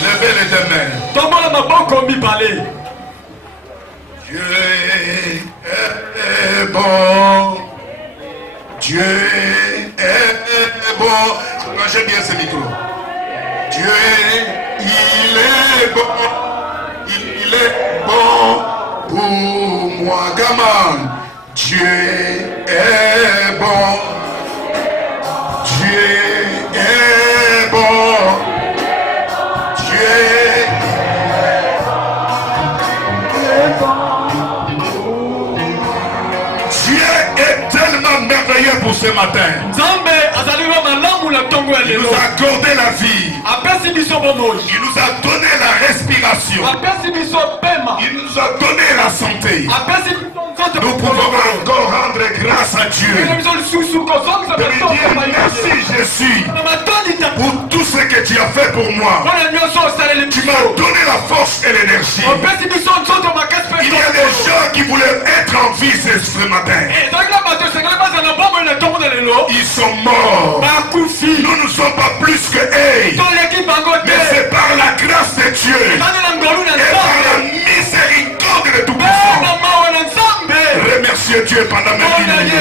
Levez les deux mains. Dieu est bon. Dieu est bon. Mangez bien ce micro. Dieu, il est bon. Il est bon pour moi. Come on. Dieu est bon. Dieu est bon. Dieu est tellement merveilleux pour ce matin. Il nous a accordé la vie. Il nous a donné la respiration. Il nous a donné la santé. Nous pouvons encore rendre grâce à Dieu. De lui dire merci Jésus pour tout ce que tu as fait pour moi. Tu m'as donné la force et l'énergie. Il y a des gens qui voulaient être en vie ce matin. Ils sont morts. Nous ne sommes pas plus que eux. Mais c'est par la grâce de Dieu et par la miséricorde de Tout-Puissant. Remerciez Dieu pendant mes minutes.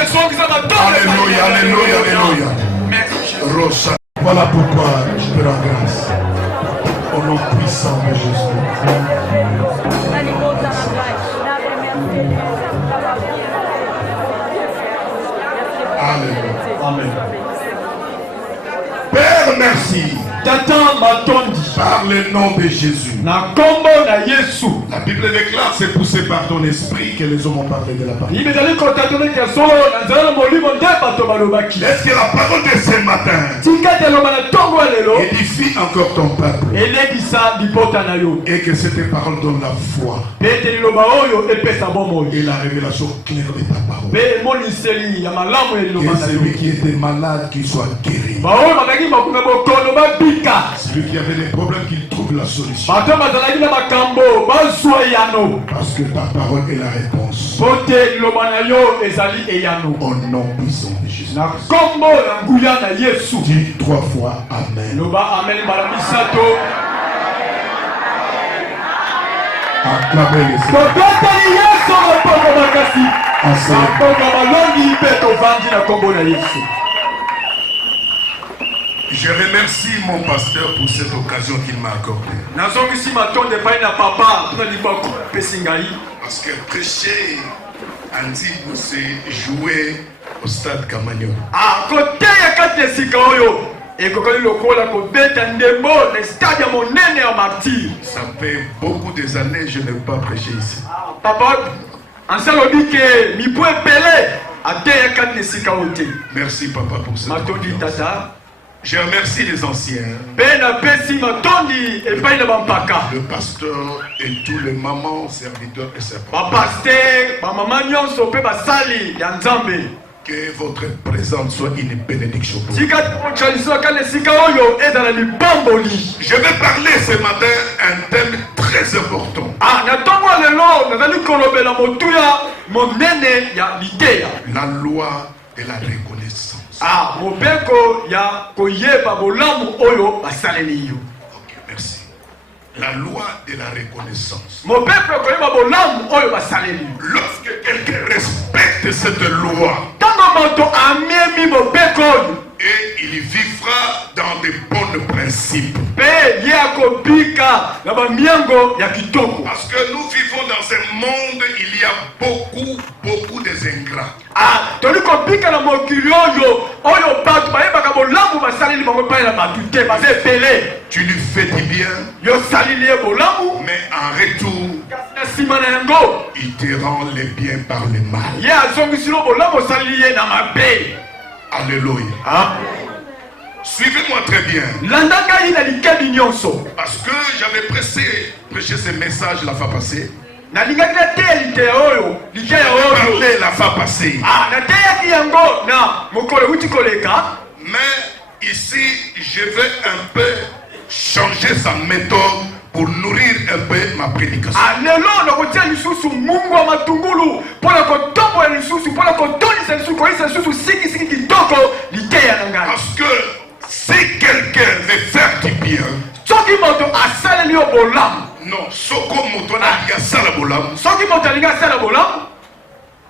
Alléluia, alléluia, alléluia. Rosa. Voilà pourquoi je te rends grâce. Au nom puissant de Jésus. Alléluia. Amen. Père, merci. Par le nom de Jésus. La Bible déclare c'est poussé par ton esprit que les hommes ont parlé de la parole. Est-ce que la parole de ce matin édifie encore ton peuple et que cette parole donne la foi et la révélation claire de ta parole. Que celui qui était malade qu'il soit guéri. Celui qui avait des problèmes, qu'il trouve la solution. Parce que ta parole est la réponse. Au nom puissant de Jésus. Dis 3 fois Amen. Acclamez les Seigneur. Je remercie mon pasteur pour cette occasion qu'il m'a accordée. Parce que prêcher en Dibou, c'est jouer au stade Kamagnon. Ça fait beaucoup des années que je n'ai pas prêché ici. Merci papa pour cette confiance. Je remercie les anciens, le pasteur et tous les mamans, serviteurs et servantes Que votre présence soit une bénédiction pour vous. Je vais parler ce matin un thème très important. La loi de la reconnaissance. Ok, merci. La loi de la reconnaissance. Lorsque quelqu'un respecte cette loi, et il vivra dans de bons principes. Parce que nous vivons dans un monde, il y a beaucoup d'ingrats. Tu lui fais du bien, mais en retour, il te rend les biens par le mal. Alléluia. Suivez-moi très bien. Parce que j'avais prêché ce message la fois passée. J'avais parlé la fois passée. Mais ici, je vais un peu changer sa méthode pour nourrir un peu ma prédication. Parce que si quelqu'un veut faire du bien, non, soko moto na ya sala bolam.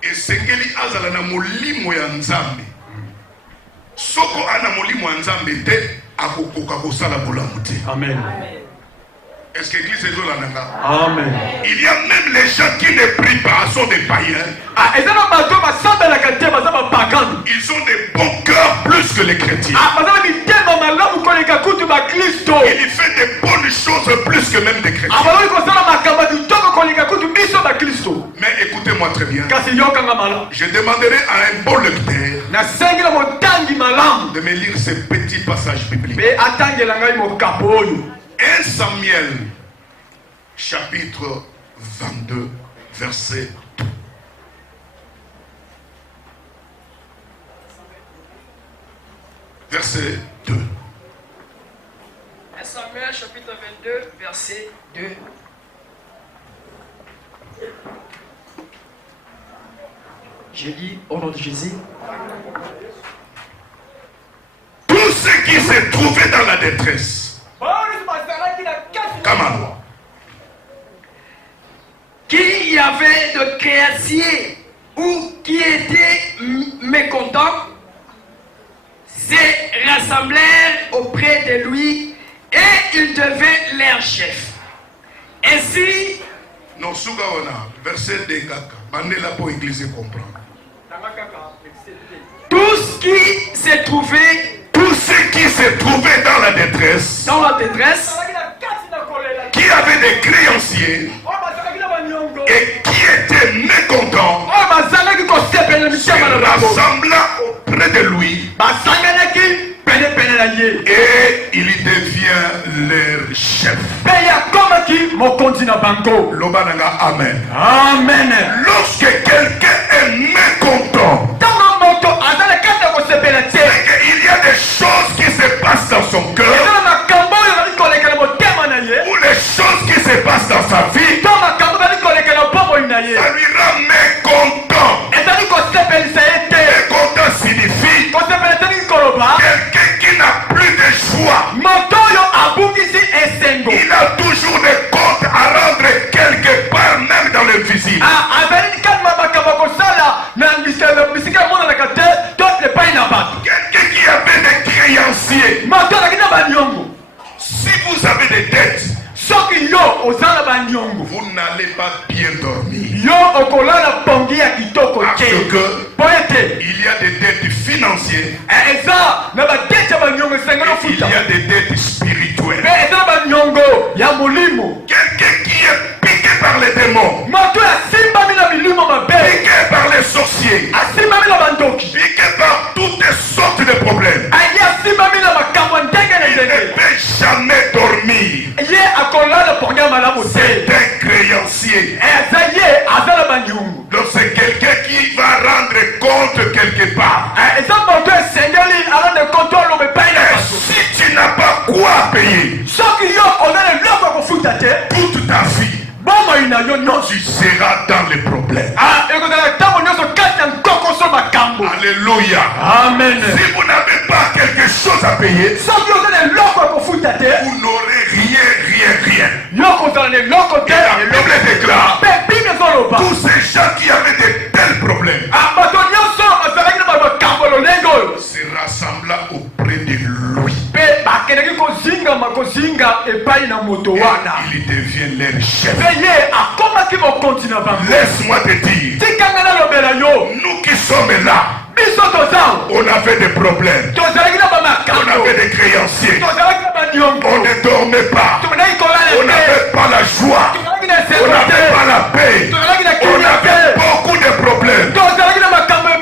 Et sengeli azala na molimo ya nzambe. Soko ana molimo ya nzambe te akokoka ko sala bolam te. Amen. Est-ce que l'église est là? Amen. Il y a même les gens qui ne prient pas, sont des païens. Ils ont des bons cœurs plus que les chrétiens. Il fait des bonnes choses plus que même des chrétiens. Mais écoutez-moi très bien. Je demanderai à un bon lecteur de me lire ces petits passages bibliques. 1 Samuel, chapitre 22, verset 2. Verset 2. 1 Samuel, chapitre 22, verset 2. Je lis au nom de Jésus. Tous ceux qui se trouvaient dans la détresse, qui y avait de créanciers ou qui étaient mécontents, se rassemblèrent auprès de lui et il devint leur chef. Ainsi, non, verset 2, Mandela pour église comprendre. Tous ceux qui se trouvaient dans la détresse, qui avaient des créanciers et qui étaient mécontents, se rassembla auprès de lui et il devient leur chef. Amen. Amen. Lorsque quelqu'un est mécontent, il y a des choses qui se passent dans son cœur, ou les choses qui se passent dans sa vie, ça lui rend mécontent. Mécontent signifie quelqu'un qui n'a plus de choix. Il a toujours des comptes à rendre quelque part, même dans le visible. Quelqu'un qui avait des créanciers. Si vous avez des dettes, vous n'allez pas bien dormir. Parce que il y a des dettes financières. Il y a des dettes spirituelles. Quelqu'un qui est piqué par les démons, piqué par les sorciers, piqué par toutes sortes de problèmes, il ne peut jamais dormir. C'est un créancier. Donc c'est quelqu'un qui va rendre compte quelque part. toute ta vie, tu seras dans les problèmes. Alléluia. Amen. Si vous n'avez pas quelque chose à payer, vous n'aurez rien. Et la Bible déclare tous ces gens qui avaient de tels problèmes se rassembla auprès de lui. Et il devient leur chef. Laisse-moi te dire, nous qui sommes là, on avait des problèmes, on avait des créanciers, on ne dormait pas, on n'avait pas la joie, on n'avait pas la paix, on avait beaucoup de problèmes.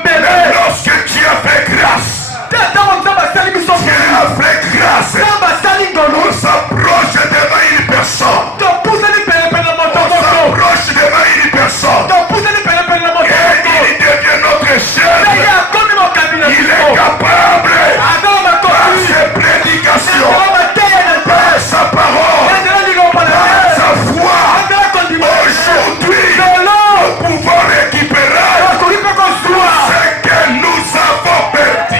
Mais lorsque tu as fait grâce, Dieu a fait grâce, on s'approche devant une personne, et il devient notre chef. Il est capable, par ses prédications, par sa parole, par sa foi. Aujourd'hui, nous pouvons récupérer ce que nous avons perdu.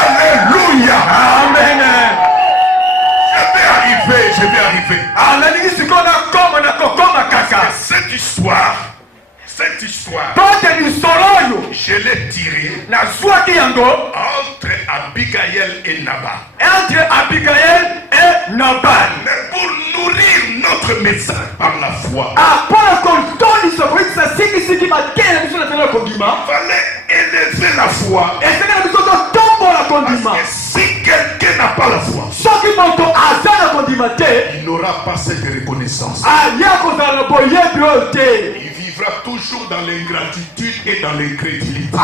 Alléluia. Amen. Je vais arriver. Cette histoire, je l'ai tirée entre Abigail et Nabal. Mais pour nourrir notre message par la foi, il fallait élever la foi. Parce que si quelqu'un n'a pas la foi, il n'aura pas cette reconnaissance. Il vivra toujours dans l'ingratitude et dans l'incrédulité.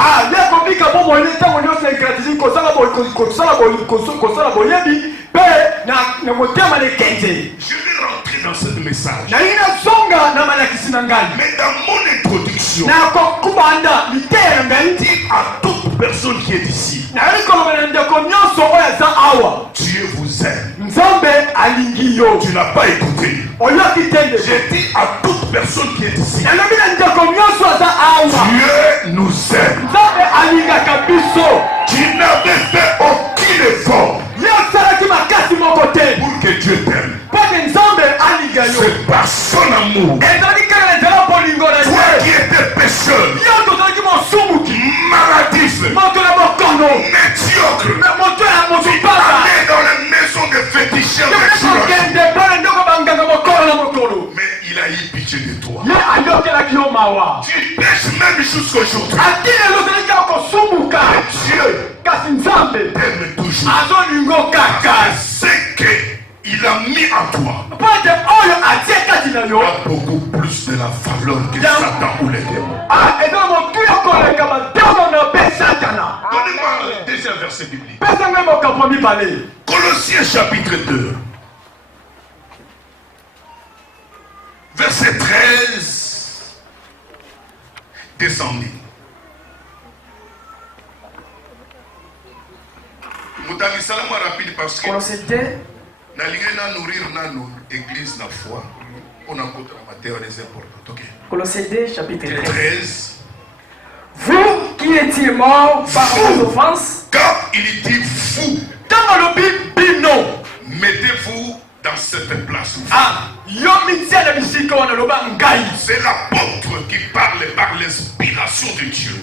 Je vais rentrer dans ce message. Mais dans mon introduction, dis à toute personne qui est ici, Dieu vous aime. Tu n'as pas écouté. J'ai dit à toute personne qui est ici, Dieu nous aime. Tu n'avais fait aucun effort pour que Dieu t'aime. C'est par son amour. Toi qui étais pécheur, maladif, médiocre, tu allais dans la maison de féticheurs, mais il a eu pitié de toi. Tu pêches même jusqu'aujourd'hui. Dieu t'aime toujours. C'est qu'il a mis en toi beaucoup plus de la valeur que Satan ou les démons. Donnez-moi le deuxième verset biblique. Colossiens chapitre 2. Verset 13. Descendez. Rapide parce que Colossiens 2. Colossiens 2, chapitre 13. Vous qui étiez morts par vos offenses, quand il dit vous, mettez-vous dans cette place. C'est l'apôtre qui parle par l'inspiration de Dieu.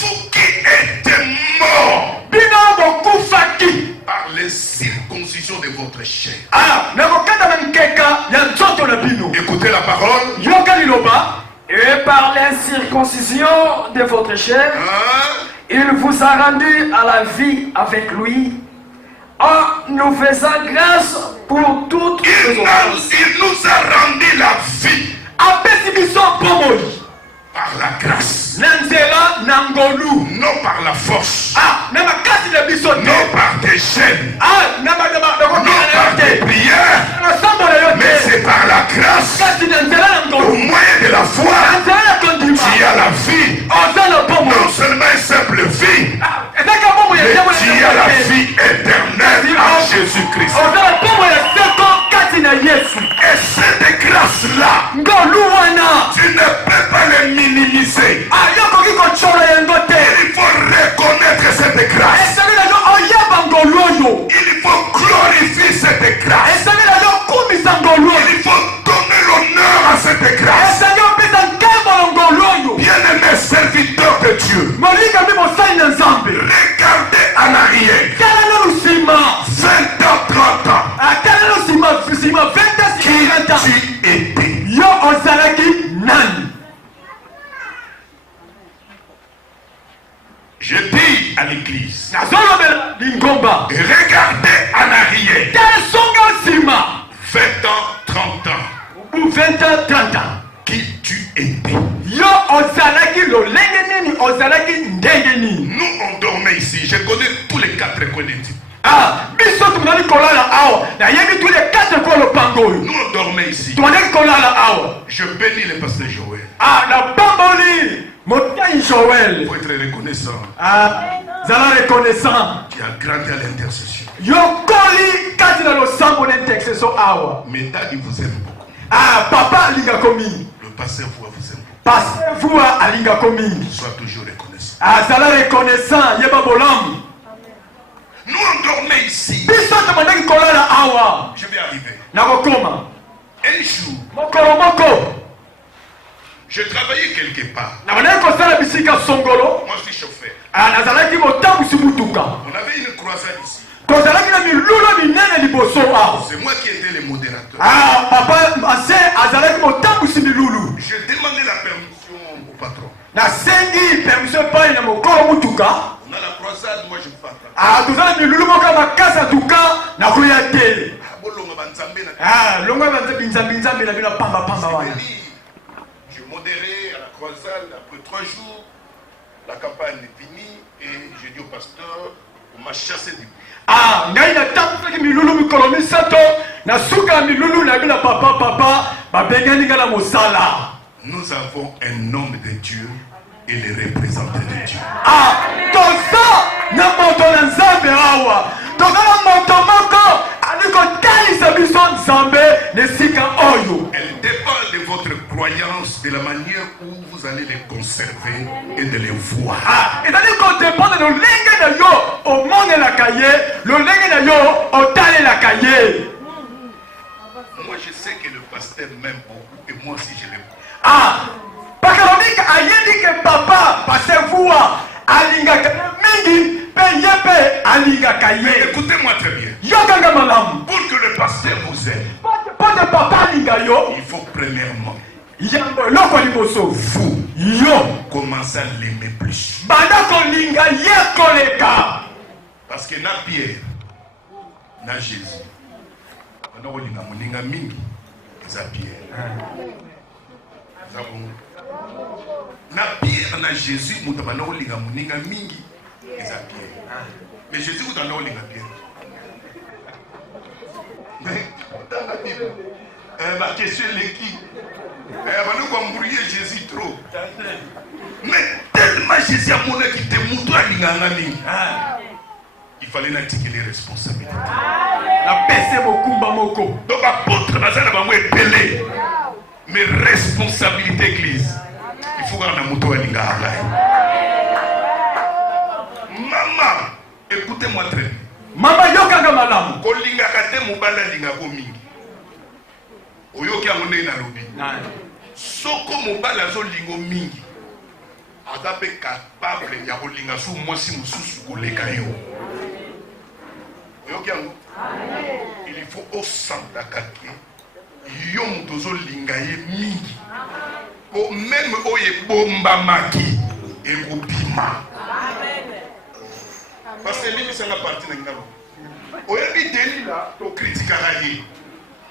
Vous qui êtes morts par les circoncisions de votre chair. Écoutez la parole. Et par la circoncision de votre chair, il vous a rendu à la vie avec lui, en nous faisant grâce pour toutes les offenses. Il nous a rendu la vie par la grâce, non par la force, non par des chaînes, non par des prières, mais c'est par la grâce, au moyen de la foi, tu as la vie, non seulement un simple Je dis à l'église, regardez en arrière. 20 ans, 30 ans. Ou 20 ans, 30 ans. Qui tu étais? Yo ozalaki lolenge nini, ozalaki ndenge nini. Nous on dormait ici. Je connais tous les 4 coins de Dieu. Ah, biso tumani kolala awa. Na yebi tous les 4 coins le pango. Nous on dormait ici. Tumani kolala awa. Je bénis le pasteur Joël. Ah, la bamboli. Motai Joël. Il faut être reconnaissant. Ah, zala reconnaissant. Tu as grandi à l'intercession. Yo koli kati na lo sambo l'intercession awa. Mais Daddy vous aime beaucoup. Ah, papa alinga komi. Le pasteur vous aime beaucoup. Pasteur vous alinga komi. Sois toujours reconnaissant. Ah, zala reconnaissant. Yeba bolam. Nous on dormait ici. Biso tumani kolala awa. Je vais arriver. Nakokoma. Un jour, Moko. je travaillais quelque part. Na wana ko sala bisika songolo. Moi je suis chauffeur. Ah, nazalaki motambu simutuka. On avait une croisade ici. Tozalaki na milulu minene liboso awa. C'est moi qui étais le modérateur. Ah, papa ase azalaki motambu si milulu. Je demandais la permission au patron. Na sengi permission pa na mokolo mutuka. On a la croisade, moi je me fais attendre. Ah, tozala milulu moka makasa tuka na kuya tele. Ah, longa banza binzambe na bina pamba wana. Je modérais à la croisade. Après 3 jours, la campagne est finie et je dis au pasteur, on m'a chassé du bout. Ah, ngai na tapaki milulu mikolo misato na suka milulu na bina papa ba bengani ngala mosala. Nous avons un homme de Dieu et les représentants de Dieu. Ah, toza na moto na nzambe awa. Toza na moto moko aliko talisa biso nzambe nesika oyo. Elle dépend de votre croyance, de la manière où vous allez les conserver et de les voir. Ah, et d'ailleurs qu'on dépend de l'olenge na yo au monde la cahier, l'olenge na yo au tale la cahier. Moi je sais que le pasteur m'aime beaucoup et moi aussi je l'aime. Ah, parce que l'on dit qu'ayedi que papa passe voix alinga mingi peyepe alinga cahier. Écoutez-moi très bien. Yo ganga malam. Pour que le pasteur vous aime, Pas de papa alinga yo. il faut premièrement Loko liboso. vous Yo. commencez à l'aimer plus. Banda kolinga ye koleka. Parce que na Pierre, na Jésus, on a olinga moninga mingi, c'est Pierre. Na Pierre, na Jésus, on a olinga moninga mingi, c'est Pierre. Mais Jésus, vous avez olinga Pierre. Mais dans la Bible, ma question est qui? On va embrouiller Jésus trop. Mais tellement Jésus a monné qui te moutou à l'inganga mingi. Il fallait n'articuler les responsabilités. La PC mokumba moko. Donc apôtre Nazana va me peler. Mes responsabilités église. Il faut qu'on a moutou à l'inganga. Maman, écoutez-moi très bien. Mama yokanga malamu. Kolinga kate mubala linga ko mingi. Oyoki amonde na lobi. Soko mobala zo lingo mingi. Azape capable ya kolinga su mwasi mususu koleka yo. Oyoki ango. Il faut au santa kake. Yo mutozo linga ye mingi. Ko même oye bomba maki e kopima. Parce que lui, c'est la partie de l'Angalo. Au début, là, tu critiques à la vie.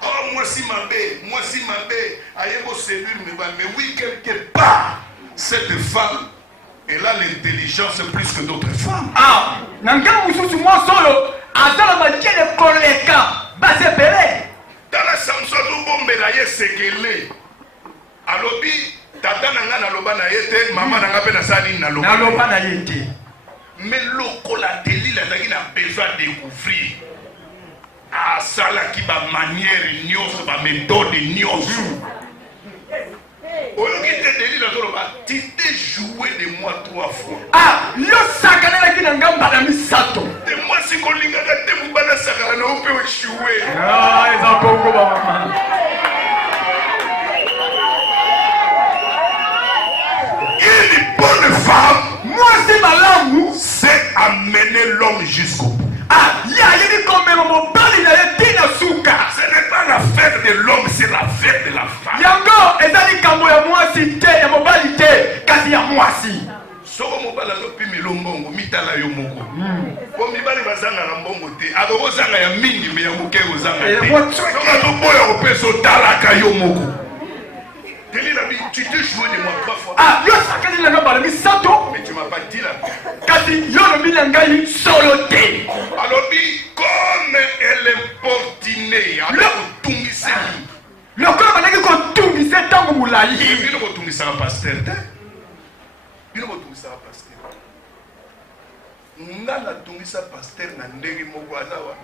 Oh, moi si ma belle, aïe, vos cellules, mais oui, quelque part, cette femme, elle a l'intelligence plus que d'autres femmes. Ah, nanga mususu moi solo, azala majele koleka, base pele. Dans la Samson, nous bombons la sekele. Alobi, tata nanga na loba na yete, maman nanga pe na sali na loba. Na loba na yete. Mais l'oko la délit, la dagi n'a besoin de découvrir. Ah, ça là qui va manière, nyos, va méthode, nyos. Au lieu de délit, la zoroba, tu t'es joué de moi 3 fois. Ah, yo sakana la kina ngamba na misato. De moi, si qu'on linga te mubana sakana, on peut jouer. Ah, ils ont beaucoup maman. Une bonne femme. Moi, c'est ma langue. C'est amener l'homme jusqu'au bout. Ah, il comme mon bali na yetina suka. Ce n'est pas la fête de l'homme, c'est la fête de la femme. Yango, ezali kambo ya mwasi te, ya mobali te, kasi ya mwasi. Soko mobala zo pimi mbongo mitala yo moko po mibali bazanga na mbongo te ako zanga ya mingi me ya moke ozanga te soka to boya opeso talaka yo moko Quelle est la vie? Tu te joues de moi 3 fois. Ah, yo sakali la ngamba mi sato. Mais tu m'as pas dit là. Kasi yo no mi ngai solo te. Alors comme elle est portinée, alors tungise. Le corps banaki ko tungise tango mulai. Bino ko tungisa pasteur te. Bino ko tungisa pasteur. Nana tungisa pasteur na ndenge moko azawa.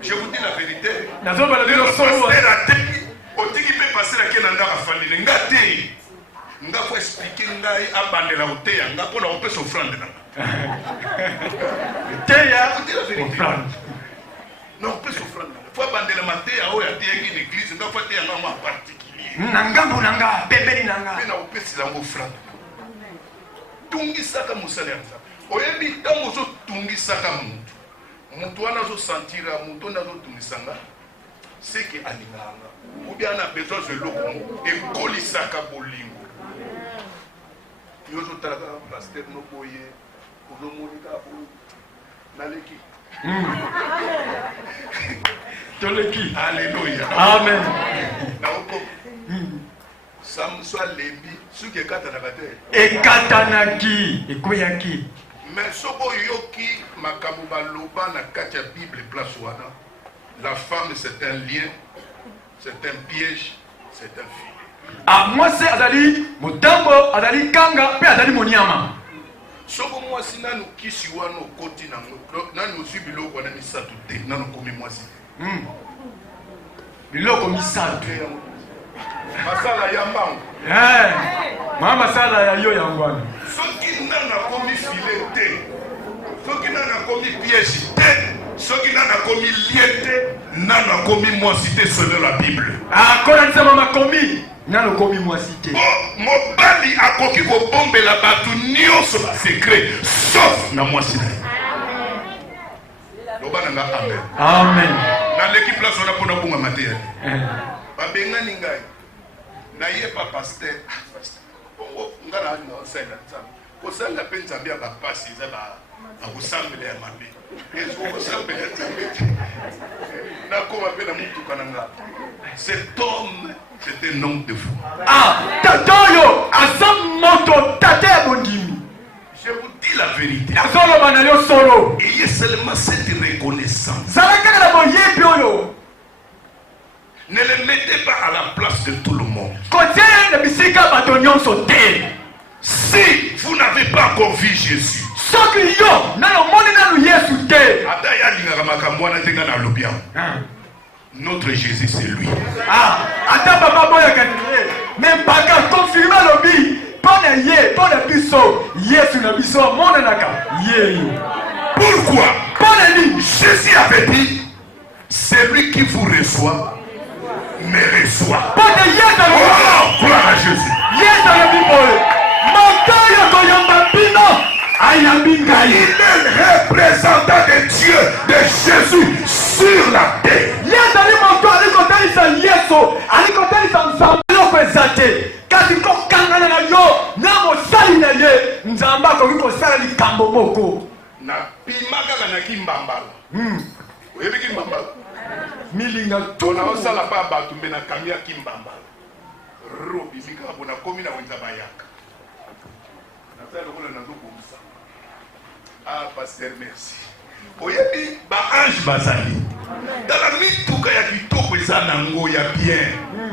Je vous dis la vérité. Nazo bala bino solo. Otiki pe passer la kena ndaka famille nga te nga faut expliquer ngai abandela oteya nga pona opesa offrande na teya offrande non opesa offrande faut abandela mateya o ya teya ki l'église nga faut teya nga en particulier nanga nanga bebeli nanga pe na opesa la offrande tungisa ka musala nza oyebi tango zo tungisa ka mutu wana zo sentira mutu ndazo tungisa nga c'est que alinganga ou bien on a besoin de l'eau et colisaka bolingo yozo talaka pasteur no boye ozo monika o naleki toleki alléluia amen na oko samso lebi suke katana kate ekatanaki ekoyaki mais soko yoki makambo baloba na kati ya bible place wana la femme c'est un lien. C'est un piège, c'est un filet. Ah, moi c'est Azali, Motambo, Azali Kanga, puis Azali Moniama. Soko moi si nanu kisi wano koti nanu si biloko wana misatu te nanu komi moi si. Biloko misatu. Masala ya mbango. Mama masala ya yo yangwana. Soki nana komi filet te. Soki nana komi piège te. Soki nana komi lien te. Nana komi moi cité selon la Bible. Ah, quand on mama komi, nana komi moi cité. Oh, mobali akoki ko bombe la batu nyonso ba secret sauf na moi cité. Loba nanga amen. Amen. Na l'équipe place on a pona bunga matéya. Ba bengani ngai. Na ye pa pasteur. Bongo ngala na sala tsama. Ko sala penza bia ba pasi za ba akusambele ya mabe. Cet homme, c'est un homme de fou. Ah, Tatoyo, Asam Moto, Tate Bondimi. Je vous dis la vérité. Solo Manayo Solo. Ayez seulement cette reconnaissance. Zalaka la moye biolo. Ne le mettez pas à la place de tout le monde. Côté de Bisika Batonion sauté. Si vous n'avez pas encore vu Jésus, notre Jésus c'est lui. Ah, attends papa boya kanile. Même pas qu'à confirmer lobby. Pone ye, pone biso. Yesu na biso mona naka. Ye. Pourquoi? Pone ni. Jésus avait dit, celui qui vous reçoit me reçoit. Pone yeta. Oh, gloire à Jésus. Yeta na bibo. Makaya koyamba bino. Il est le représentant de Dieu, de Jésus sur la terre. Na pimaka na kimbambala. Oyebi kimbambala? Milinga tona osala pa bato mena kamia kimbambala. Robi bika bona komi na wenza bayaka. Na tala ko na nzo komisa. Ah, pasteur, merci. Oyebi, ba ange bazali. Dans la mituka ya kitoko eza nango ya bien.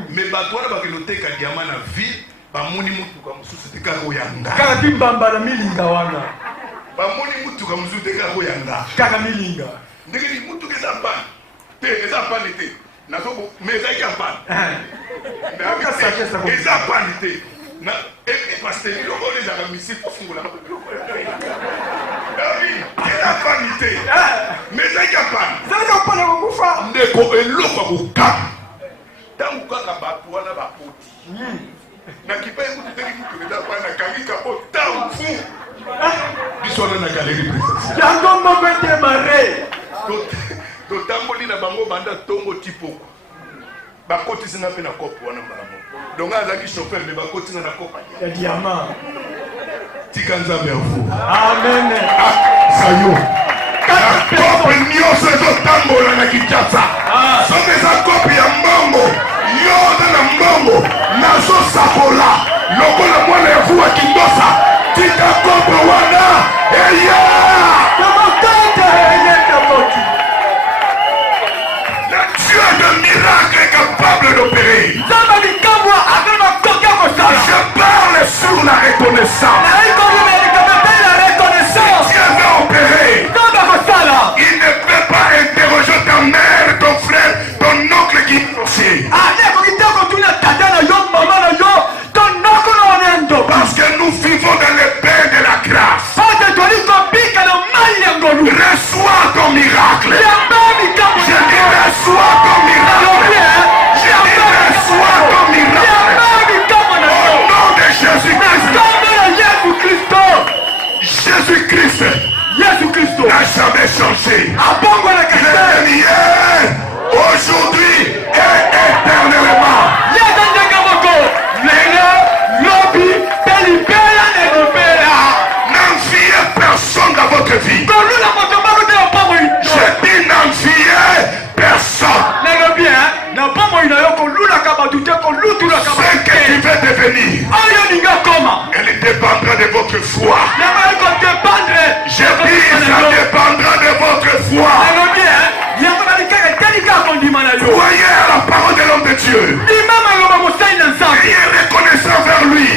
Mais ba toi ba keloteka diamant na ville, ba moni mutuka mususu te ka oyanga. Kaka kimbamba na milinga wana. Ba moni mutuka mususu te ka oyanga. Kaka milinga. Ndenge mutuka eza pan. Te eza pan te. Nazo mais eza ki pan. Mais aka sa eza pan te. Na parce que le rôle des aramistes pour fondre la la vanité. Mais ça y a pas. Ça y a pas la kufa. Ndeko eloko kuka. Tangu kaka batu wana bapoti. Na kipa yangu tuteli mtu nda kwa na kangika po tangu. Bisona na galerie présidentielle. Yango moko démarrer. To tamboli na bango banda tongo tipoko. Bakoti singa pe na kopo wana mbala. Donc azaki chauffeur mais bakoti na kopa. Ya diamant. Amen. Sayo. Couple nyonso ezotambola na Kinshasa. Soki eza couple ya mbongo, yo oza na mbongo, nazosakola lokola mwana ya vuwa Kindosa. Tika couple wana eya. Le Dieu de miracle est capable d'opérer. Je parle sur la reconnaissance. Dieu veut opérer. Il ne peut pas interroger ta mère, ton frère, ton oncle qui est aussi. Parce que nous vivons dans le bain de la grâce. Reçois ton miracle. Je dis reçois ton miracle. Je dis reçois ton miracle. Au nom de Jésus-Christ. Jésus-Christ n'a jamais changé. Il est hier, aujourd'hui et éternellement. N'enviez personne dans votre vie. Je dis n'enviez personne. Ce que tu veux devenir, elle dépendra de votre foi. Je dis, ça dépendra de votre foi. Croyez à la parole de l'homme de Dieu. Ayez reconnaissance vers lui.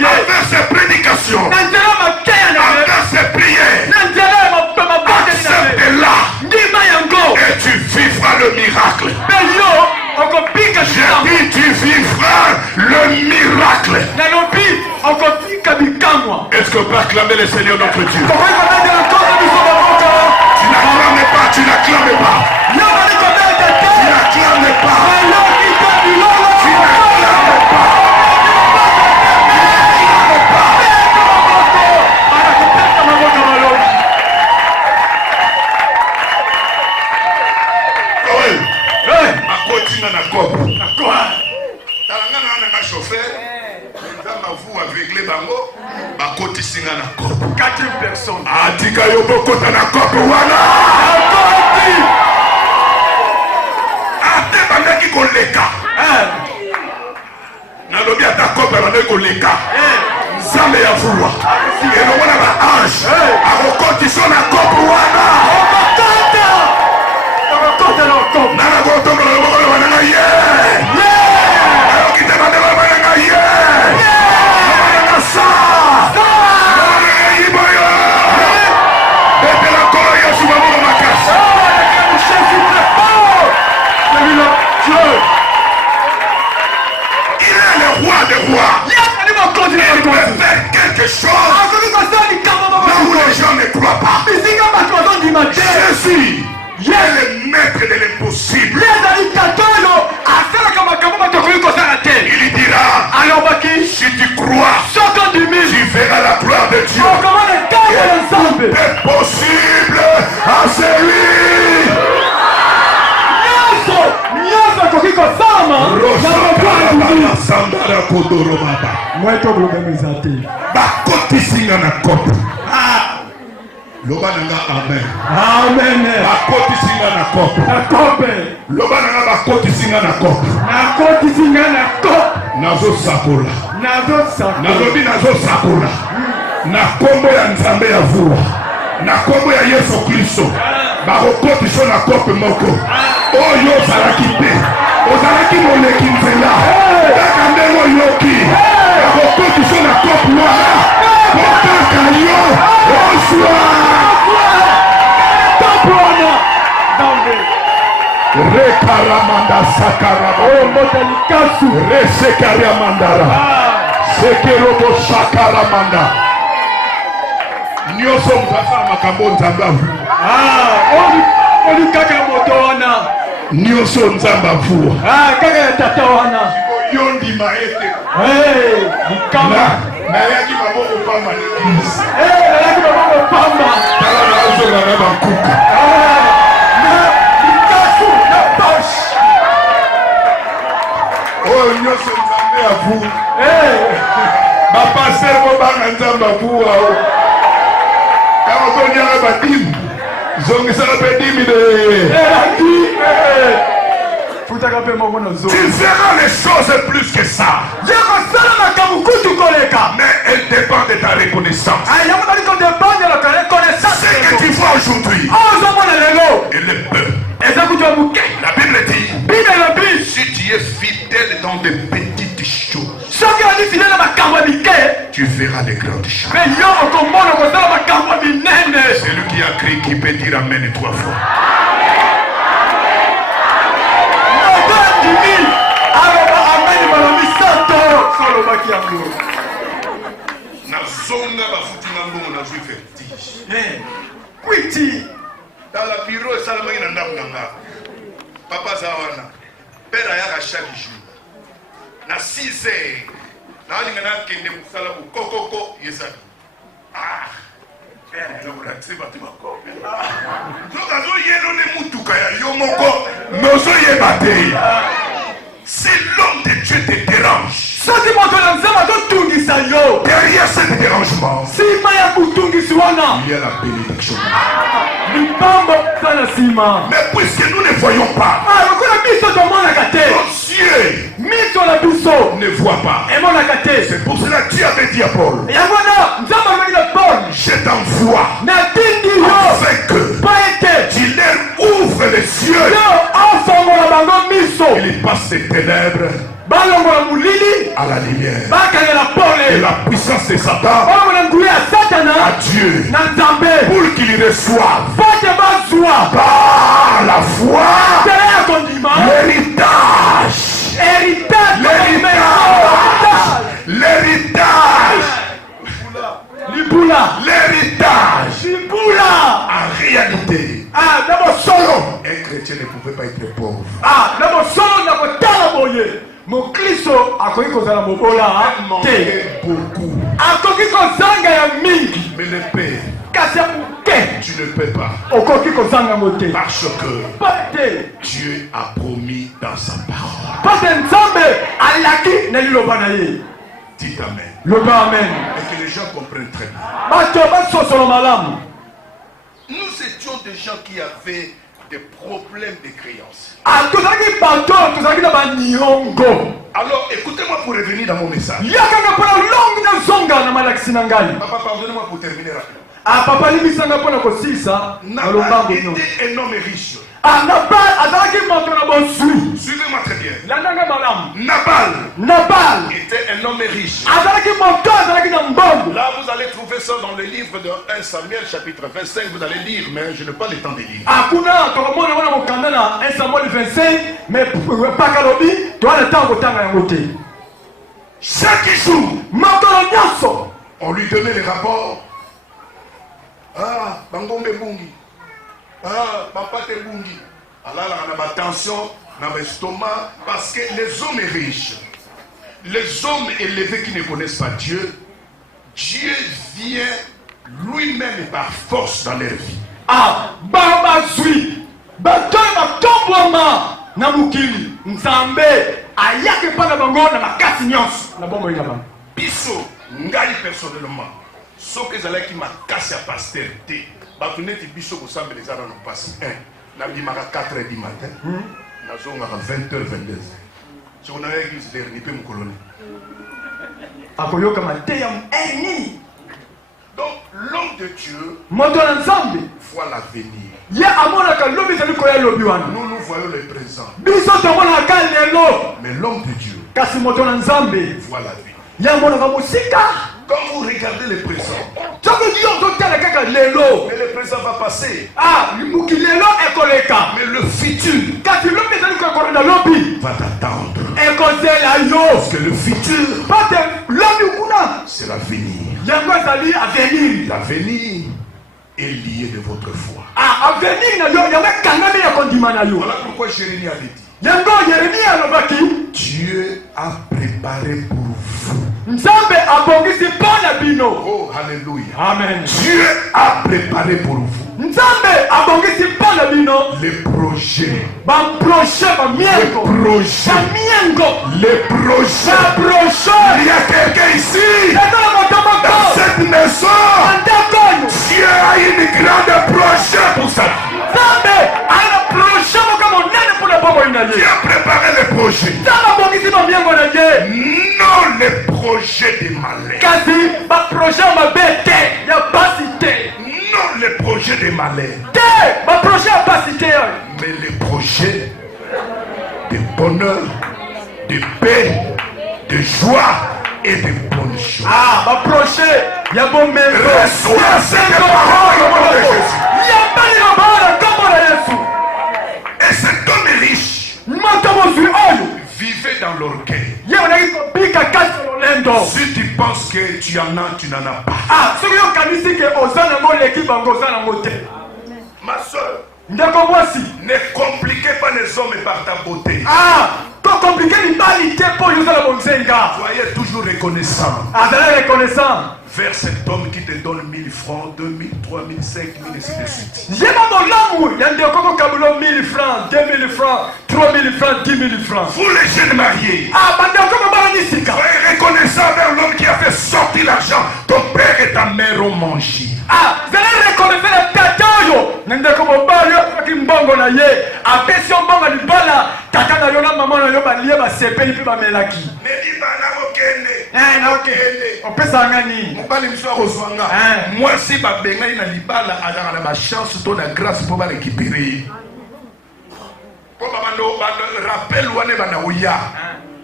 Envers ses prédications. Envers ses prières. Accepte-la. Et tu vivras le miracle. Je dis, tu vivras le miracle. Est-ce qu'on peut acclamer le Seigneur notre Dieu? Tu n'acclames pas, tu n'acclames pas. Tu n'acclames pas. Tu n'acclames pas. Continue na kopo. Talanga na chauffeur. Ndama vous aveuglé bango. Bakoti singa na kopo. 4 personnes. Atika yo bokota na kopo wana. Ate bandaki koleka. Na lobi ata kopo bandaki koleka. Nzambe ya vuwa. Elo wana ba ange. Akokoti so na kopo wana. Nana go to go banana ye. Ayo kite banana banana ye. Banana sa. Banana iboyo. Bete la kolo ya subabu makasi. Il est le roi des rois. Il peut faire quelque chose là où les gens ne croient pas. Jésus. Il est le maître de l'impossible. Il dira, si tu crois, tu verras la gloire de Dieu. Et tout est possible à celui. Loba nanga amen. Amen. Bakoti singa na kopo. Na kope. Loba nanga bakoti singa na kopo. Na koti singa na kopo. Nazo sakola. Nazo sakola. Nazobi nazo sakola. Na kombo ya Nzambe ya vuwa. Na kombo ya Yesu Kristo. Bakoti so na kopo moko. Oyo ozalaki te. Ozalaki moleki nzela. Kaka ndenge oyoki. Bakoti so na kopo wana. Okaka yo. Rekaramanda sakarama. Oh motali kasu. Resekaramandara. Sekerobo sakaramanda. Nyoso mtaka makambo nzambavu. Oli kaka moto wana. Nyoso nzambavu. Kaka tata wana. Yondi maete. Mukama. Na yaki maboko pamba n'église. Yaki maboko pamba. Tala na ozonga na bankuka. Kasu na poche. Oh nyoso nzambe ya vous. Papa pasteur mobanga nzamba kuwa kama konya na batimu zongi sana pedimi de tu verras les choses plus que ça. Mais elle dépend de ta reconnaissance. Ce que tu vois aujourd'hui, elle est peu. La Bible dit, si tu es fidèle dans des petites choses, tu verras les grandes choses. C'est lui qui a crié qui peut dire Amen 3 fois. Nazonga bafuti na mbongo na zwi vertige. Kwiti. Dans la bureau et ça la mangina ndamu nanga. Papa zawana. Père ayaka chaque jour. Na 6 heures. Na alinga na kende musala ku kokoko yesali. Ah. Père elo relaxé bati bako. Zoka zo yelo ne mutuka ya yomoko. Nozo yebate. Si l'homme de Dieu te dérange, derrière ce dérangement, il y a la bénédiction. Mais puisque nous ne voyons pas, nos yeux ne voient pas. C'est pour cela que Dieu avait dit à Paul, je t'envoie afin que tu leur ouvres les yeux. Il passe des ténèbres à la lumière. Et la puissance de Satan à Dieu pour qu'il reçoive par la foi l'héritage. En réalité, un chrétien ne pouvait pas être pauvre. Mon Christo a connu qu'on a mobola beaucoup. A connu qu'on zanga ya mingi. Mais le père, tu ne peux pas. Parce que Dieu a promis dans sa parole. Dites Amen. Et que les gens comprennent très bien. Nous étions des gens qui avaient des problèmes de créance. Alors écoutez-moi pour revenir dans mon message. Papa, pardonnez-moi pour terminer rapidement. Nabal était un homme riche. Suivez-moi très bien. Nabal était un homme riche. Là vous allez trouver ça dans le livre de 1 Samuel chapitre 25. Vous allez lire, mais je n'ai pas le temps de lire. Chaque jour, on lui donnait les rapports. Ah, Bangombe Bungi. Ah, Papa te Bungi. Alors, on a ma tension, on a ma estomac. Parce que les hommes riches, les hommes élevés qui ne connaissent pas Dieu, Dieu vient lui-même par force dans leur vie. Ah, Baba Zui. Batoy Batombwama. Namukili. Nzambe. Ayake pana bango na makasi nyonso. Na bombo inaba. Biso, ngai personnellement. Ce que j'ai qui m'a cassé à pasteur T. Batuneti biso ko sambe les armes passe 1. Na bimaka 4h du matin. Na zonga 20h22. Si on a église der ni pe mkoloni. Akoyoka mateyam eni. Donc l'homme de Dieu voit l'avenir. Nous nous voyons le présent. Mais l'homme de Dieu voit l'avenir. Quand vous regardez le présent, mais le présent va passer. Mais le futur va t'attendre. Parce que le futur, c'est l'avenir. L'avenir est lié de votre foi. Voilà pourquoi Jérémie avait dit, Dieu a préparé pour vous. Oh, alléluia. Amen. Dieu a préparé pour vous Nzambe abongisi mpona bino. Les projets. Projet bamiengo. Les projets. Il y a quelqu'un ici. Dans cette maison. Dieu a une grande projet pour ça. Qui a préparé les projets? Non, les projets des malais. Non, les projets des malais. Mais les projets de bonheur, de paix, de joie et de bonnes choses. Reçois cette parole au nom de Jésus. Et cet homme est riche. Vivez dans l'orgueil. Si tu penses que tu en as, tu n'en as pas. Ma soeur, ne compliquez pas les hommes par ta beauté. Soyez toujours reconnaissant. Vers cet homme qui te donne 1000 francs, 2000, 3000, 5000 et ainsi de suite. 1000 francs, 3000 francs, 10 000 francs. Vous les jeunes mariés, soyez reconnaissants vers l'homme qui a fait sortir l'argent. Ton père et ta mère ont mangé. Moi si ma bengani na libala azaka na ba chance to na grâce pour ba récupérer. Pour ba rappel wane bana oya.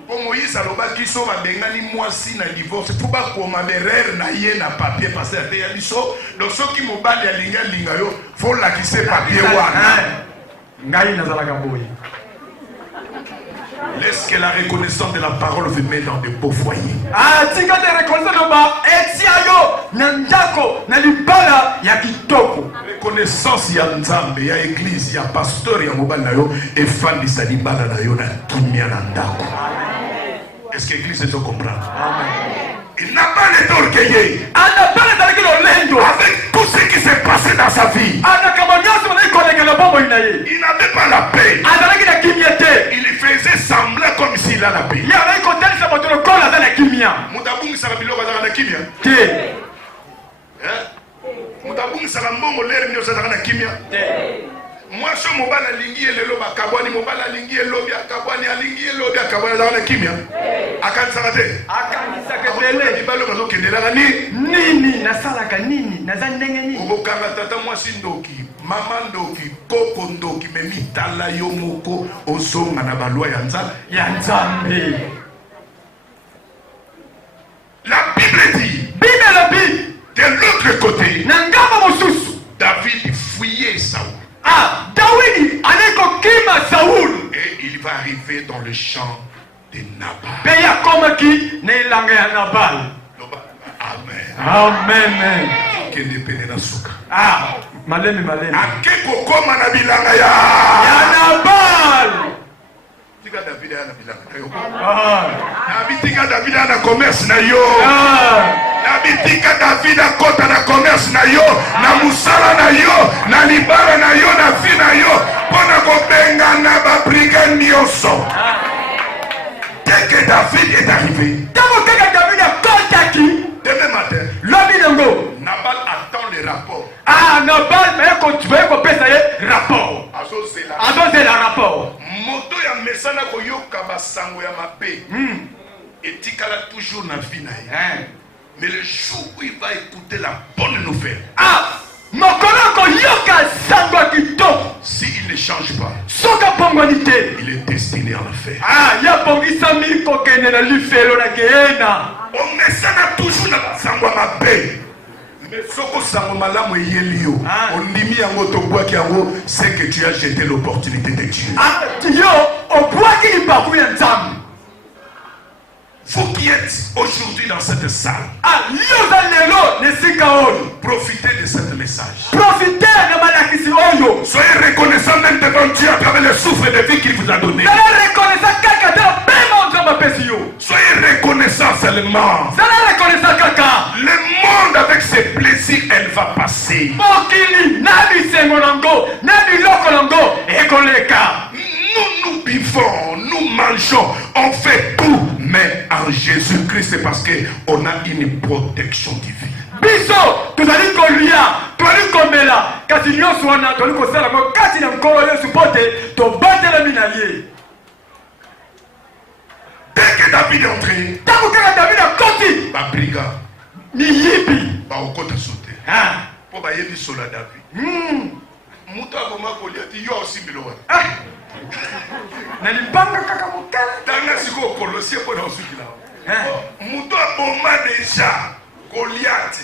Pour Moïse alobaki so ba bengani moi si na divorce pour ba koma berere na ye na papier passer à ya biso. Donc ceux qui mobali alinga linga yo faut la qui se papier wana. Ngai nazalaka boye. Laisse que la reconnaissance de la parole vous mette dans de beaux foyers. Reconnaissance ya nzambe ya église ya pasteur ya mobali na yo et fandi sa libala na yo na kimia na ndako. Est-ce que l'église se comprend? Il n'a pas été orgueilleux avec tout ce qui s'est passé dans sa vie. Il n'avait pas la paix. Il faisait semblant comme s'il a la paix. Moi, je suis mobile à l'ingé, le loba kabani, mobile à l'ingé, lobby à kabani, à l'ingé, lobby à kabani, dans la kimia. À quand ça va être? À quand ça va être? Il va le mazo qui est là, Nini, na salaka nini, na zandengeni. Obokanga tata moi sindoki, maman doki, koko ndoki, memi tala yomoko, osonga na balwa yanza. Yanzambe. La Bible dit. De l'autre côté. Nangama mosusu. David fuyait Saoul. Dawidi aneko kima Saul. Et il va arriver dans le champ de Nabal. Peya komaki ne langa ya Nabal. Amen. Kende pene na suka. Malemi. Akeko koma na bilanga ya Nabal. Tika David na bilanga yo. Tika David na commerce na yo. Nabitika David a kota na commerce na yo, na musala na yo, na libala na yo, na vie na yo, pona kobenga na ba brigade nyoso. Dès que David est arrivé, demain matin, Nabal attend le rapport. Nabal mais quand tu veux qu'on passe rapport. Azozela rapport. Moto ya mesana koyoka basango ya mabe. Et tikala toujours na vie na ye. Mais le jour où il va écouter la bonne nouvelle, s'il ne change pas, il est destiné à le faire. On met ça toujours dans la sangwa ma paix. Mais soko sango malamu yelio, on dimi yango to bois qui yango, c'est que tu as jeté l'opportunité de Dieu. Vous qui êtes aujourd'hui dans cette salle, profitez de ce message. Soyez reconnaissants même devant Dieu à travers le souffle de vie qu'il vous a donné. Soyez reconnaissants seulement. Le monde avec ses plaisirs, elle va passer. passer. Nous buvons, nous mangeons, on fait tout, mais en Jésus-Christ, c'est parce qu'on a une protection divine. Biso, tozali kolia, tozali komela, kasi nyonso wana tozali kosala mo kati na nkolo Yesu pote tobandela minaye. Dès que David est entré, tango kaka David akoti, ba brigand, miyibi, ba okota sauter. Ah, Po ba yebi sola David. Muta koma kolia ti yo aussi bilowa. na libanga kaka mokala. Tanga siko Colossiens po na osuki la. Muta boma déjà Goliath.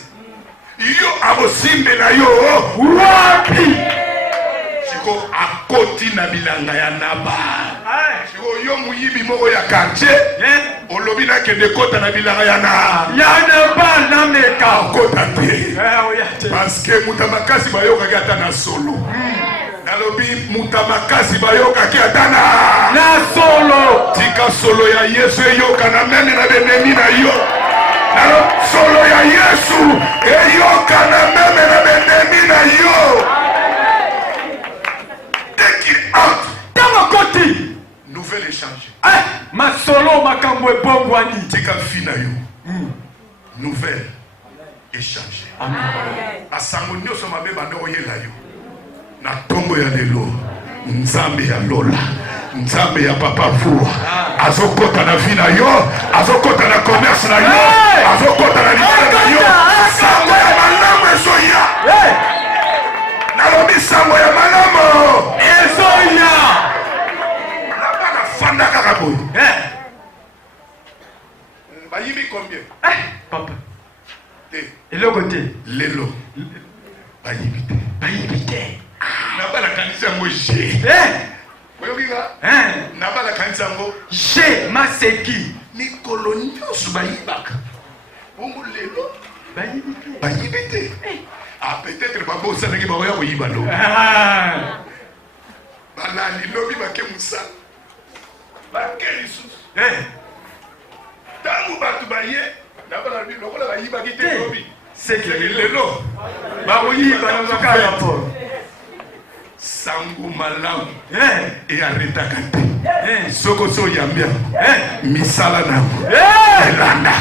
Yo abosimbela yo Wapi? siko akoti na bilanga ya Nabal. Siko yo muyibi moko ya quartier olobi na kende kota na bilanga ya Nabal na meka kota te oyate. parce que mutamakasi bayokaki ata na solo. Nalobi mutamakasi bayokaki ata na solo. tika solo ya Yesu eyoka na meme na benemi na yo. Solo ya Yesu eyoka na meme na benemi na yo. Dès qu'il entre, Tango koti. nouvelle échange. Ma solo makambo ebongwani. Tika fina yo. Nouvelle échange. Asango nyonso mabe bando oyela yo. Na tombo ya lelo. Nzambe ya lola. Nzambe ya papa fou. Azokota na vie na yo. Azokota na commerce na yo. Azokota na libala na yo. Sango ya malamu ezoya. Nalobi sango ya malamu ezoya. Nabana fanda kaka boy. Bayibi combien? Papa. Te. Eloko te. Lelo. Bayibi te. Bayibi te. Nabana kanisa yango G. Oyokinga? Nabana kanisa yango G maseki. mikolo nyonso bayibaka. Bongo lelo Bayibi te. bayibi te. Ah, peut-être babosanaki bakoya koyiba lo. Balali lobi bake mosala. Bake lisusu. Ntango bato baye nabana lokola bayibaki te lobi. Seki Lelo bakoyiba na nzoka ya po. Sango malamu earetaka te. Soko so yambia misala nango elanda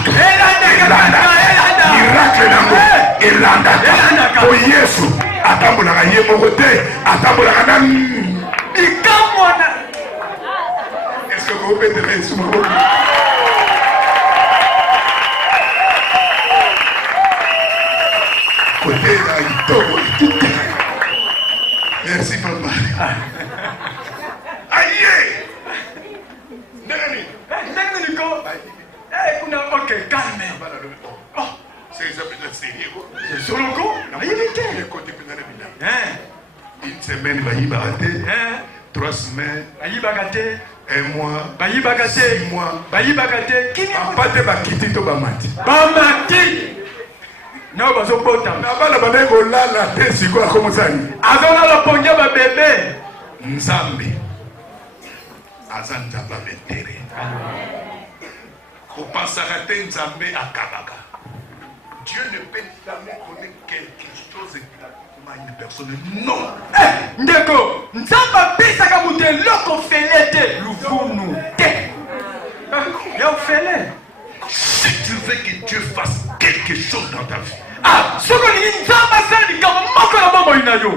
miracle nango elandaka po Yesu atambolaka ye moko te, atambolaka na ikamwana. est-ce que vous pouvez te Yesu moko côté na itoko. Merci papa. Aïe! Nani? Kuna ok, calme. C'est ça peut-être sérieux. C'est sur le coup. Une semaine, il va y 3 semaines, un mois, 6 mois. Pas de bakiti to bamati. Bamati. Non, parce que bon temps. Nabala baneko lala te siko akomosani. Azona la pongia ba bébé. Nzambe. Azanta ba betere. Ko pensaka te Nzambe akabaka. Dieu ne peut jamais connaître quelque chose gratuitement à une personne. Non. Ndeko, Nzamba pisaka muteloko felete luvunu. Te. Yo fele. Si tu veux que Dieu fasse quelque chose dans ta vie,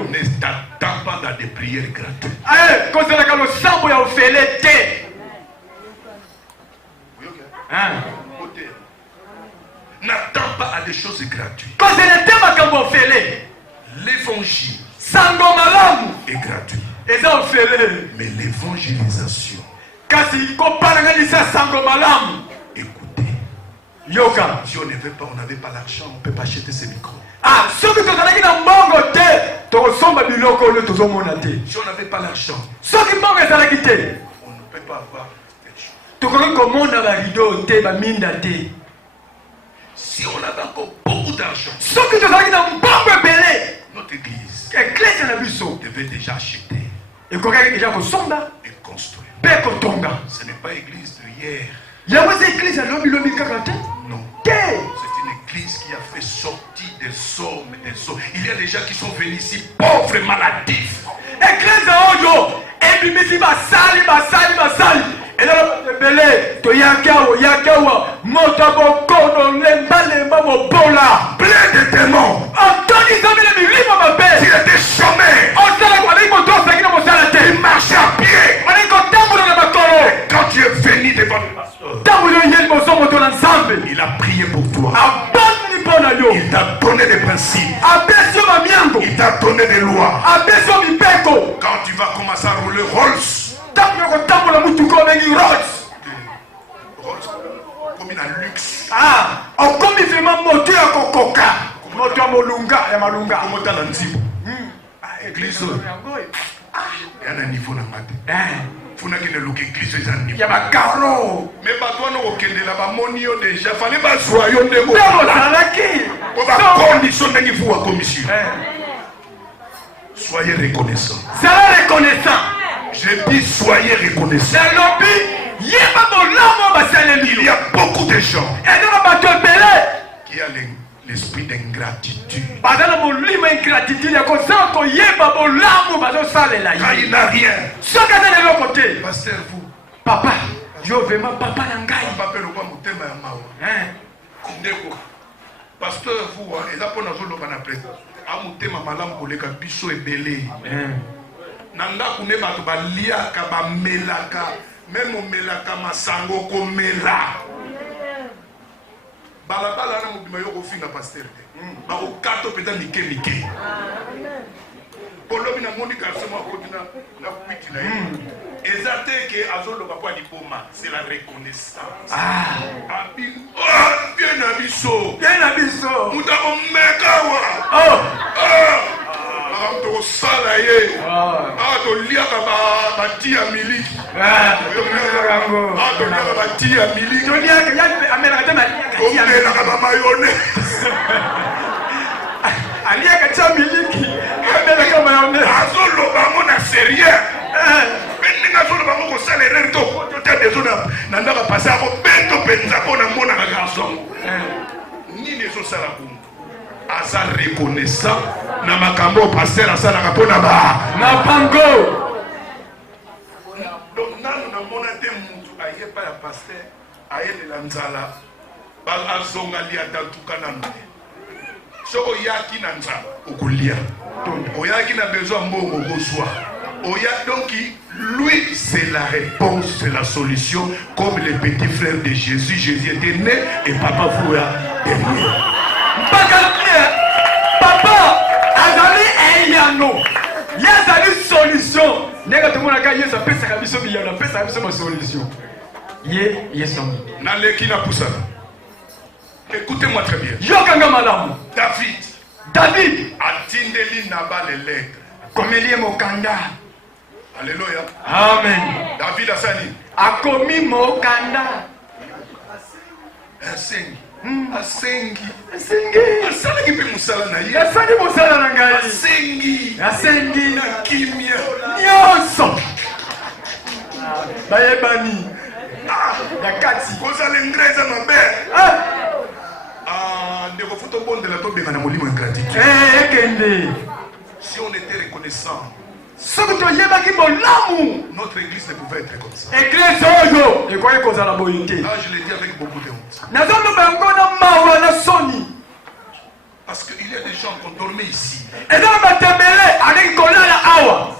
ne t'attends pas dans des prières gratuites. N'attends pas à des choses gratuites. L'évangile est gratuit. Mais l'évangélisation, écoutez, Yoka. si on ne veut pas, on n'avait pas l'argent, on ne peut pas acheter ces micros. Si on n'avait pas l'argent, on ne peut pas avoir quelque chose. Si on avait encore beaucoup d'argent, notre église devait déjà acheter et construire. Ce n'est pas l'église de hier. Non. C'est une église qui a fait sortir des sommes, des sommes. Il y a des gens qui sont venus ici pauvres et maladifs. Église Oyo, et puis Missy Basali. Et là, belé, to yakawa, motabo kono, lemba mobola. Plein de démons. Anthony Zamile Milimo Mabé. Il était chômé. Il marchait à pied. Quand tu es venu devant le pasteur, il a prié pour toi. Il t'a donné des principes. Il t'a donné des lois. Quand tu vas commencer à rouler Rolls, comme un luxe. On commis vraiment moteur à Kokoka. Moteur Molunga et Malunga. Comment t'as l'antibo? Église. Il y a un niveau dans ma tête. Il faut que l'église soit un niveau. Il y a un carreau. Mais pas toi, nous, au Kende, là-bas, mon niveau déjà. Fallait pas soyons des mots. Soyez reconnaissants. Je dis soyez reconnaissants. Il y a beaucoup de gens qui ont l'esprit d'ingratitude. Quand il n'a rien. Pasteur, vous. Papa, je veux ma papa Nangai. Pasteur, vous, et là pour nous on a prêté. Amutema malam koleka biso ebele. Nanda kune bato baliaka ba melaka, même melaka masango ko mela. Balabala na mobima yo ko finga pasteur. Ba o kato peta mike. Polobi na moni garçon mo ko na kwiti na ye. Ezate ke azolo ba kwa liboma, c'est la reconnaissance. Bien abiso. Muta o mekawa. To sala ye. To liaka ba tia miliki. To liaka ba tia miliki. To liaka ya amela tena ya amela ba mayone. Aliaka tia miliki. Amela kama mayone. Azolo ba mona sérieux. Benninga zolo ba ko sala rento. To ta bezona nanda ba passer ko bento penza ko na mona ka garçon. Nini so sala ko. Asa reconnaissant na makambo pasteur asala kapona ba na pango. Donc nanu na mona te mutu aye pa ya pasteur aye de la nzala ba azonga lia tantuka nanu soko yaki na nzala okulia oyaki na besoin mbongo kozwa oya donc lui c'est la réponse, c'est la solution, comme les petits frères de Jésus. Jésus était né et papa vous a derrière. Papa azali eyano yazali solution nega tumonaka yesu apesaka biso biyano apesaka biso ma solution ye yesu na leki na pusana. Écoutez-moi très bien. Yokanga malamu David atindeli naba les lettres komelie mokanda. Alléluia. Amen. David asani akomi mokanda asengi asengi pe musala na ye asengi musala na ngai asengi na kimia nyonso bayebani yakati kozala ingresa mabe ndeko futo bondela tobenga na molimo ingratitude ekende. Si on était reconnaissant, notre église ne pouvait être comme ça. Ah, je l'ai dit avec beaucoup de honte. Parce qu'il y a des gens qui ont dormi ici.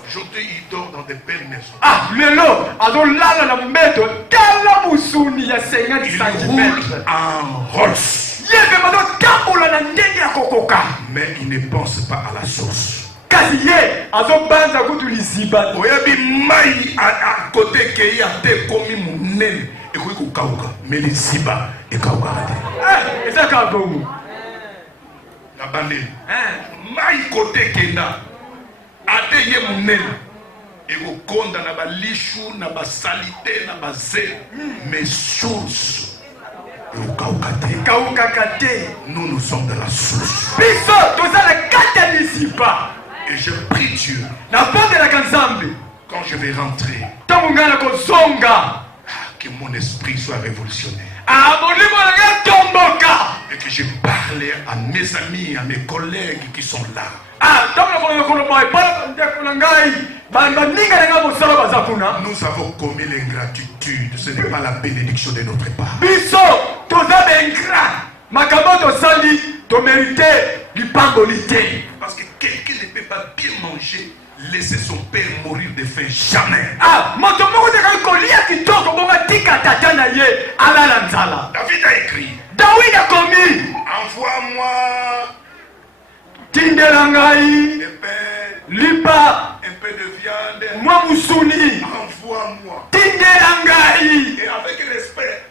Aujourd'hui, ils dorment dans des belles maisons. Ils roulent en Rolls. Mais ils ne pensent pas à la source. Oyabi mai à côté qui a été commis mon nez et qui koukaouka mais les ziba et kaouka et ça quand bon la bande mai côté kenda ate ye mon nez et ko konda na ba lishu na ba salité na ba zé mais source nous nous sommes de la source. Et je prie Dieu quand je vais rentrer que mon esprit soit révolutionné. Et que j'ai parlé à mes amis, à mes collègues qui sont là. Nous avons commis l'ingratitude. Ce n'est pas la bénédiction de notre part. Parce que quelqu'un ne peut pas bien manger, laisser son père mourir de faim. Jamais. David a écrit. Envoie-moi Tindelangai, lipa, un peu de viande. moi musuni, Envoie-moi. Tindelangai. Et avec respect.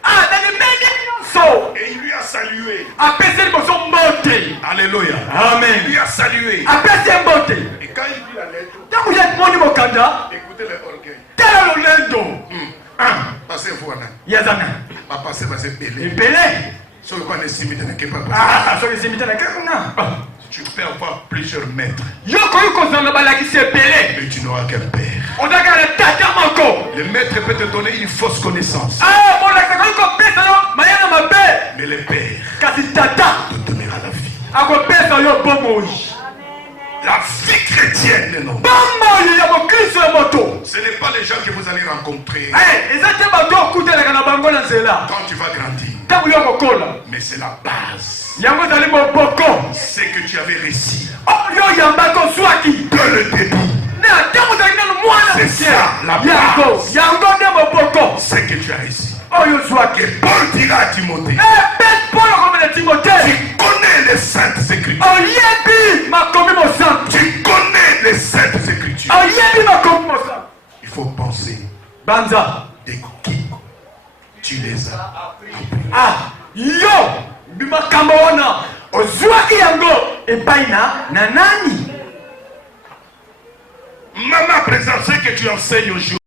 Et il lui a salué. Alléluia. Amen. Il lui a salué. Et quand il lit la lettre, écoutez l'orgueil. Passez-vous. Papa, c'est belé. Si tu peux avoir plusieurs maîtres, mais tu n'auras qu'un père. Le maître peut te donner une fausse connaissance, mais le père te donnera la vie. La vie chrétienne, non. Ce n'est pas les gens que vous allez rencontrer quand tu vas grandir, mais c'est la base. C'est que tu avais réussi dès le début. C'est ça la base. C'est que tu as réussi. Et Paul dira à Timothée, tu connais les saintes écritures. Tu connais les saintes écritures. Il faut penser de qui tu les as appris. Maman, présente ce que tu enseignes aujourd'hui.